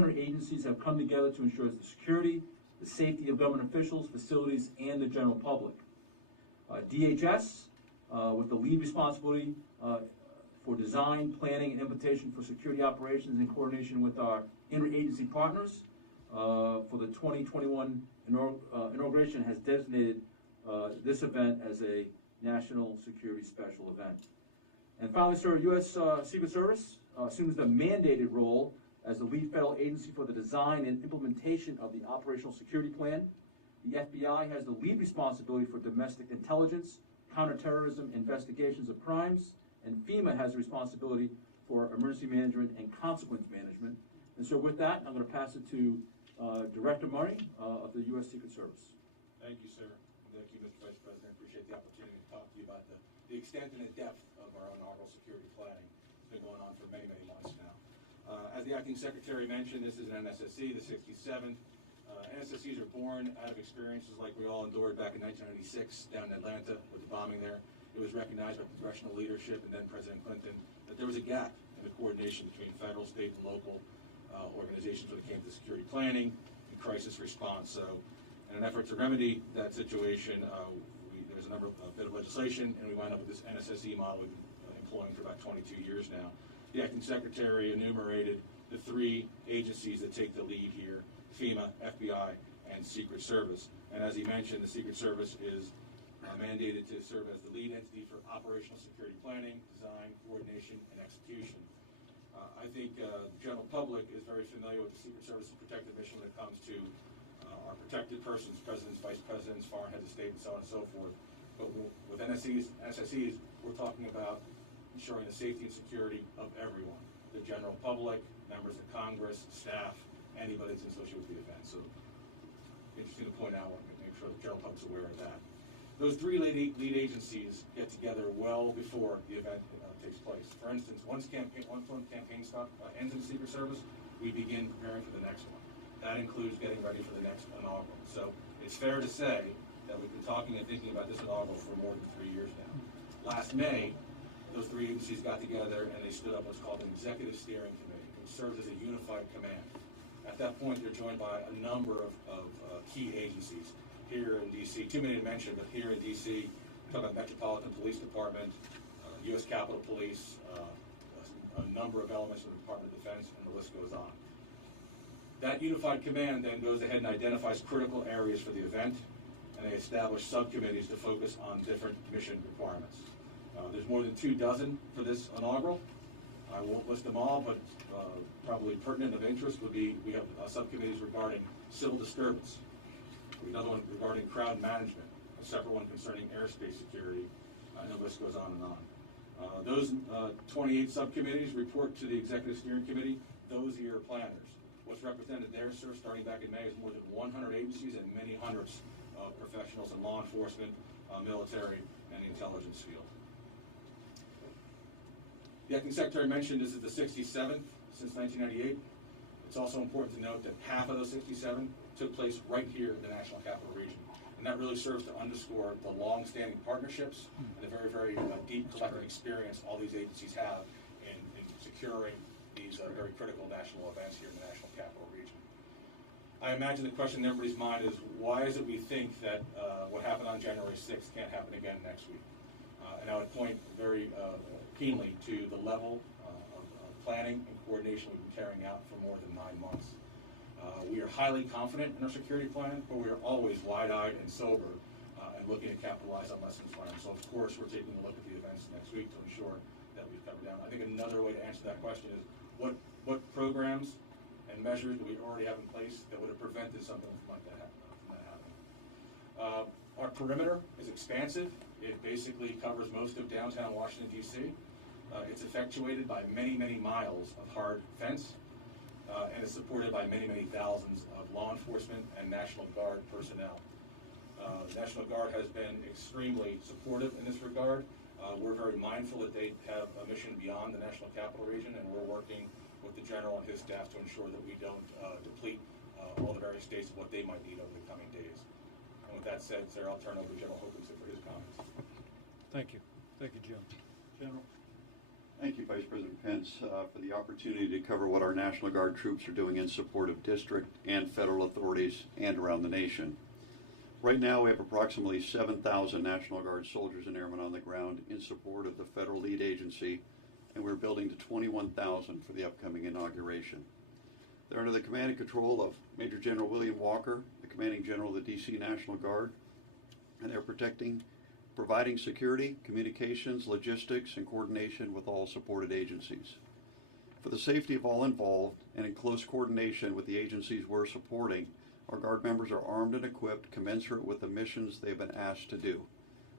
200 agencies have come together to ensure the security, the safety of government officials, facilities, and the general public. DHS, with the lead responsibility for design, planning, and implementation for security operations in coordination with our interagency partners for the 2021 inauguration, has designated this event as a national security special event. And finally, sir, U.S. Secret Service assumes the mandated role as the lead federal agency for the design and implementation of the operational security plan. The FBI has the lead responsibility for domestic intelligence, counterterrorism, investigations of crimes, and FEMA has the responsibility for emergency management and consequence management. And so with that, I'm going to pass it to Director Murray of the U.S. Secret Service. Thank you, sir. Thank you, Mr. Vice President. I appreciate the opportunity to talk to you about the extent and the depth of our inaugural security planning. It's been going on for many, many months now. As the Acting Secretary mentioned, this is an NSSE, the 67th. NSSEs are born out of experiences like we all endured back in 1996 down in Atlanta with the bombing there. It was recognized by congressional leadership and then President Clinton that there was a gap in the coordination between federal, state, and local organizations when it came to security planning and crisis response. So in an effort to remedy that situation, there was a bit of legislation, and we wound up with this NSSE model we've been employing for about 22 years now. The Acting Secretary enumerated the three agencies that take the lead here: FEMA, FBI, and Secret Service. And as he mentioned, the Secret Service is mandated to serve as the lead entity for operational security planning, design, coordination, and execution. I think the general public is very familiar with the Secret Service's protective mission when it comes to our protected persons, presidents, vice presidents, foreign heads of state, and so on and so forth. But with NSSEs, we're talking about ensuring the safety and security of everyone: the general public, members of Congress, staff, anybody that's associated with the event. So interesting to point out, and make sure the general public's aware of that. Those three lead agencies get together well before the event takes place. For instance, once one campaign stop ends in the Secret Service, we begin preparing for the next one. That includes getting ready for the next inaugural. So it's fair to say that we've been talking and thinking about this inaugural for more than 3 years now. Last May, those three agencies got together and they stood up what's called an executive steering committee, which serves as a unified command. At that point, they're joined by a number of key agencies here in D.C. Too many to mention, but here in D.C., we're talking about Metropolitan Police Department, U.S. Capitol Police, a number of elements from the Department of Defense, and the list goes on. That unified command then goes ahead and identifies critical areas for the event, and they establish subcommittees to focus on different mission requirements. There's more than 24 for this inaugural. I won't list them all, but probably pertinent of interest would be we have subcommittees regarding civil disturbance, another one regarding crowd management, a separate one concerning airspace security, and the list goes on and on. Those 28 subcommittees report to the Executive Steering Committee. Those are your planners. What's represented there, sir, starting back in May, is more than 100 agencies and many hundreds of professionals in law enforcement, military, and the intelligence field. The Acting Secretary mentioned this is the 67th since 1998. It's also important to note that half of those 67 took place right here in the National Capital Region. And that really serves to underscore the long-standing partnerships and the very, very deep collective experience all these agencies have in securing these very critical national events here in the National Capital Region. I imagine the question in everybody's mind is, why is it we think that what happened on January 6th can't happen again next week? And I would point very keenly to the level of planning and coordination we've been carrying out for more than 9 months. We are highly confident in our security plan, but we are always wide-eyed and sober and looking to capitalize on lessons learned. So, of course, we're taking a look at the events next week to ensure that we've covered down. I think another way to answer that question is, what programs and measures do we already have in place that would have prevented something like that from happening? Our perimeter is expansive. It basically covers most of downtown Washington, D.C. It's effectuated by many, many miles of hard fence, and is supported by many, many thousands of law enforcement and National Guard personnel. The National Guard has been extremely supportive in this regard. We're very mindful that they have a mission beyond the National Capital Region, and we're working with the General and his staff to ensure that we don't deplete all the various states of what they might need over the coming days. And with that said, sir, I'll turn over to General Hokinson for his comments. Thank you. Thank you, Jim. General? Thank you, Vice President Pence, for the opportunity to cover what our National Guard troops are doing in support of district and federal authorities and around the nation. Right now, we have approximately 7,000 National Guard soldiers and airmen on the ground in support of the federal lead agency, and we're building to 21,000 for the upcoming inauguration. They're under the command and control of Major General William Walker, the Commanding General of the D.C. National Guard, and they're providing security, communications, logistics, and coordination with all supported agencies. For the safety of all involved and in close coordination with the agencies we're supporting, our Guard members are armed and equipped commensurate with the missions they've been asked to do.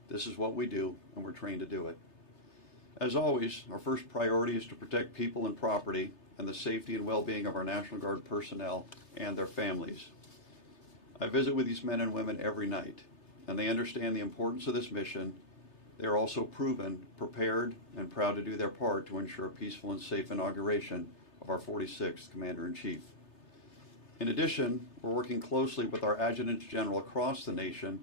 This is what we do, and we're trained to do it. As always, our first priority is to protect people and property and the safety and well-being of our National Guard personnel and their families. I visit with these men and women every night, and they understand the importance of this mission. They are also proven, prepared, and proud to do their part to ensure a peaceful and safe inauguration of our 46th Commander-in-Chief. In addition, we're working closely with our adjutants general across the nation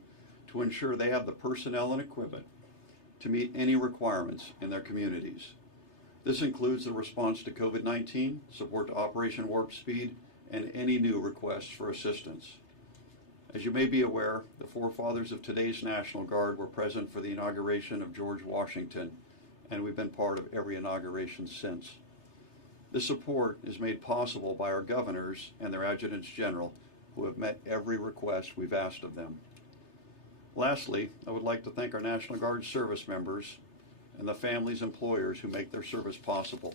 to ensure they have the personnel and equipment to meet any requirements in their communities. This includes the response to COVID-19, support to Operation Warp Speed, and any new requests for assistance. As you may be aware, the forefathers of today's National Guard were present for the inauguration of George Washington, and we've been part of every inauguration since. This support is made possible by our governors and their adjutants general, who have met every request we've asked of them. Lastly, I would like to thank our National Guard service members and the families and employers who make their service possible.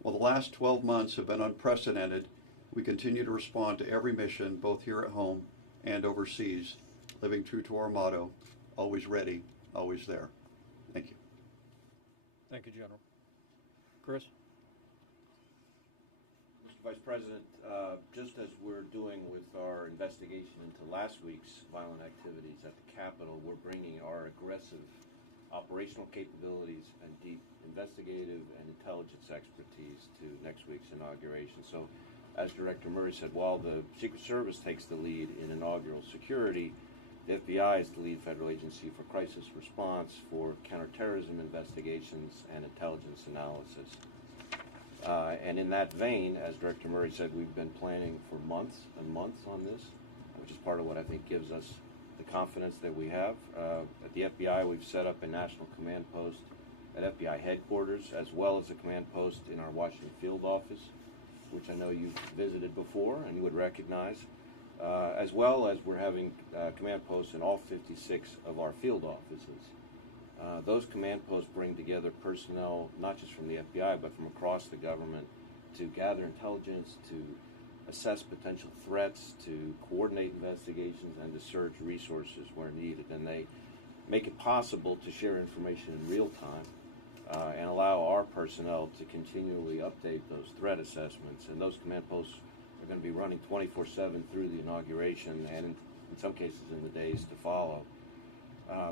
While the last 12 months have been unprecedented, we continue to respond to every mission, both here at home and overseas, living true to our motto, always ready, always there. Thank you. Thank you, General. Chris? Mr. Vice President, just as we're doing with our investigation into last week's violent activities at the Capitol, we're bringing our aggressive operational capabilities and deep investigative and intelligence expertise to next week's inauguration. So, as Director Murray said, while the Secret Service takes the lead in inaugural security, the FBI is the lead federal agency for crisis response, for counterterrorism investigations, and intelligence analysis. And in that vein, as Director Murray said, we've been planning for months and months on this, which is part of what I think gives us the confidence that we have. At the FBI, we've set up a national command post at FBI headquarters, as well as a command post in our Washington field office, which I know you've visited before and you would recognize, as well as we're having command posts in all 56 of our field offices. Those command posts bring together personnel, not just from the FBI, but from across the government, to gather intelligence, to assess potential threats, to coordinate investigations, and to surge resources where needed. And they make it possible to share information in real time and allow our personnel to continually update those threat assessments. And those command posts are going to be running 24/7 through the inauguration and in some cases in the days to follow.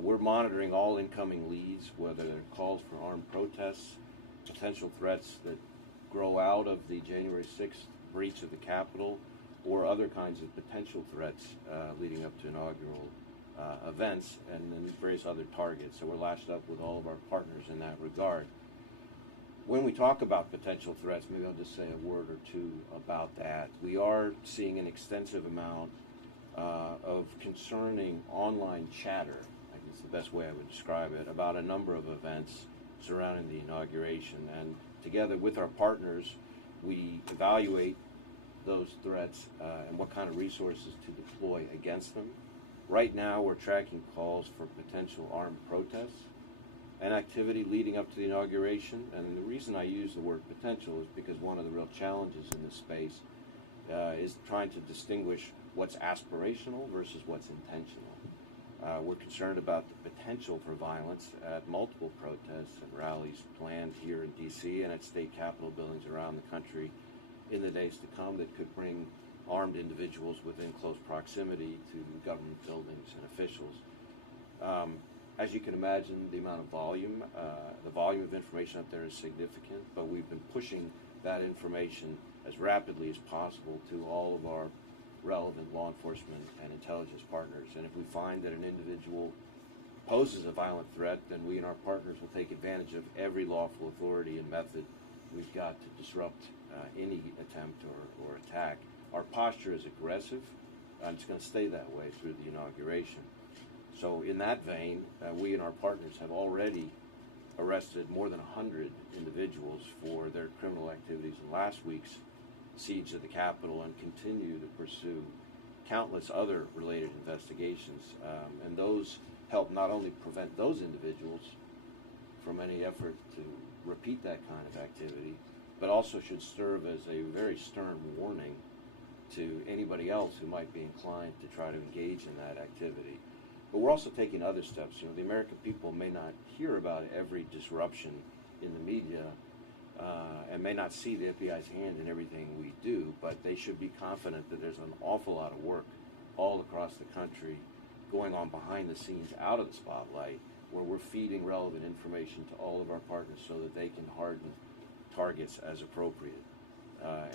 We're monitoring all incoming leads, whether they're calls for armed protests, potential threats that grow out of the January 6th breach of the Capitol, or other kinds of potential threats leading up to inaugural events, and then various other targets. So we're lashed up with all of our partners in that regard. When we talk about potential threats, maybe I'll just say a word or two about that. We are seeing an extensive amount of concerning online chatter, I guess the best way I would describe it, about a number of events surrounding the inauguration. And together with our partners, we evaluate those threats and what kind of resources to deploy against them. Right now, we're tracking calls for potential armed protests and activity leading up to the inauguration. And the reason I use the word potential is because one of the real challenges in this space is trying to distinguish what's aspirational versus what's intentional. We're concerned about the potential for violence at multiple protests and rallies planned here in D.C. and at state capitol buildings around the country in the days to come that could bring armed individuals within close proximity to government buildings and officials. As you can imagine, the volume of information out there is significant, but we've been pushing that information as rapidly as possible to all of our relevant law enforcement and intelligence partners. And if we find that an individual poses a violent threat, then we and our partners will take advantage of every lawful authority and method we've got to disrupt any attempt or attack. Our posture is aggressive, and it's going to stay that way through the inauguration. So in that vein, we and our partners have already arrested more than 100 individuals for their criminal activities in last week's siege of the Capitol, and continue to pursue countless other related investigations. And those help not only prevent those individuals from any effort to repeat that kind of activity, but also should serve as a very stern warning to anybody else who might be inclined to try to engage in that activity. But we're also taking other steps. You know, the American people may not hear about every disruption in the media and may not see the FBI's hand in everything we do, but they should be confident that there's an awful lot of work all across the country going on behind the scenes, out of the spotlight, where we're feeding relevant information to all of our partners so that they can harden targets as appropriate.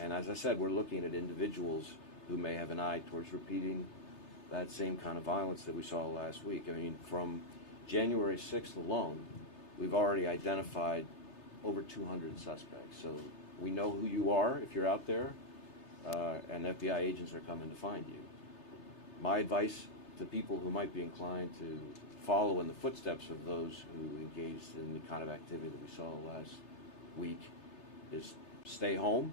And as I said, we're looking at individuals who may have an eye towards repeating that same kind of violence that we saw last week. I mean, from January 6th alone, we've already identified over 200 suspects. So we know who you are if you're out there, and FBI agents are coming to find you. My advice to people who might be inclined to follow in the footsteps of those who engaged in the kind of activity that we saw last week is stay home.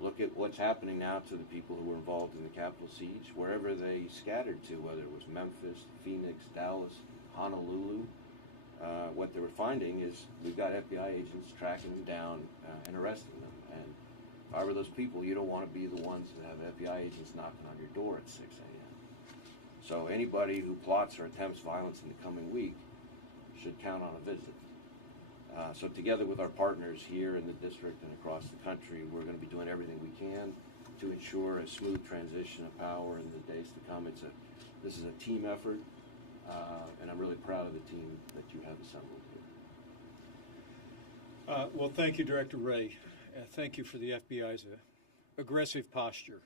Look at what's happening now to the people who were involved in the Capitol siege, wherever they scattered to, whether it was Memphis, Phoenix, Dallas, Honolulu. What they were finding is we've got FBI agents tracking them down and arresting them. And if I were those people, you don't want to be the ones that have FBI agents knocking on your door at 6 a.m. So anybody who plots or attempts violence in the coming week should count on a visit. So together with our partners here in the district and across the country, we're going to be doing everything we can to ensure a smooth transition of power in the days to come. This is a team effort, and I'm really proud of the team that you have assembled here. Well, thank you, Director Wray. Thank you for the FBI's aggressive posture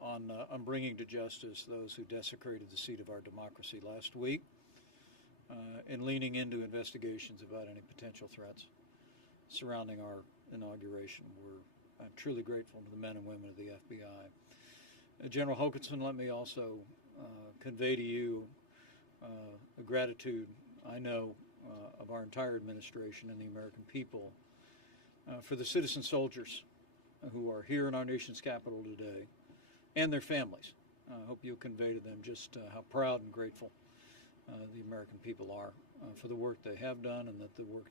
on bringing to justice those who desecrated the seat of our democracy last week, and leaning into investigations about any potential threats surrounding our inauguration. I'm truly grateful to the men and women of the FBI. General Hokanson, let me also convey to you a gratitude, I know, of our entire administration and the American people for the citizen soldiers who are here in our nation's capital today and their families. I hope you'll convey to them just how proud and grateful the American people are for the work they have done, and that the work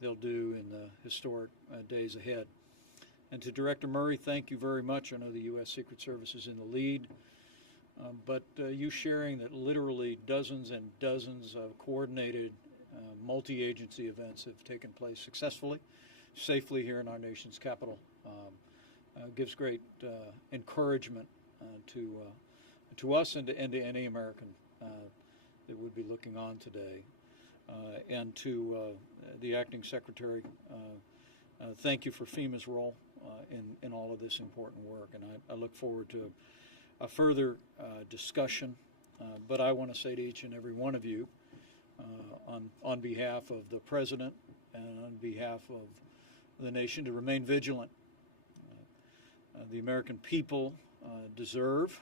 they'll do in the historic days ahead. And to Director Murray, thank you very much. I know the U.S. Secret Service is in the lead, but you sharing that literally dozens and dozens of coordinated multi-agency events have taken place successfully, safely here in our nation's capital gives great encouragement to us and to any American that would be looking on today. And to the Acting Secretary, thank you for FEMA's role in all of this important work. And I look forward to a further discussion. But I want to say to each and every one of you, on behalf of the President and on behalf of the nation, to remain vigilant. The American people deserve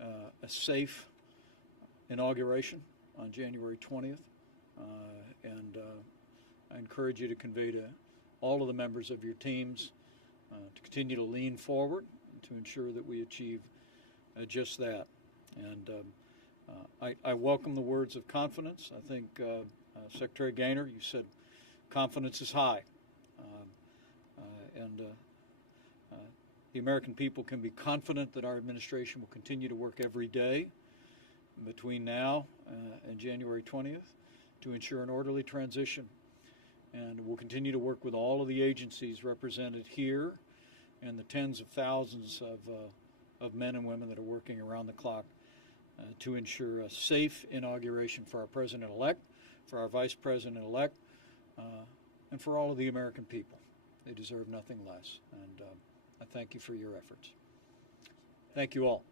a safe inauguration on January 20th, and I encourage you to convey to all of the members of your teams to continue to lean forward to ensure that we achieve just that. And I welcome the words of confidence. I think Secretary Gaynor, you said confidence is high, and the American people can be confident that our administration will continue to work every day between now and January 20th to ensure an orderly transition. And we'll continue to work with all of the agencies represented here and the tens of thousands of men and women that are working around the clock to ensure a safe inauguration for our President-elect, for our Vice President-elect, and for all of the American people. They deserve nothing less. And I thank you for your efforts. Thank you all.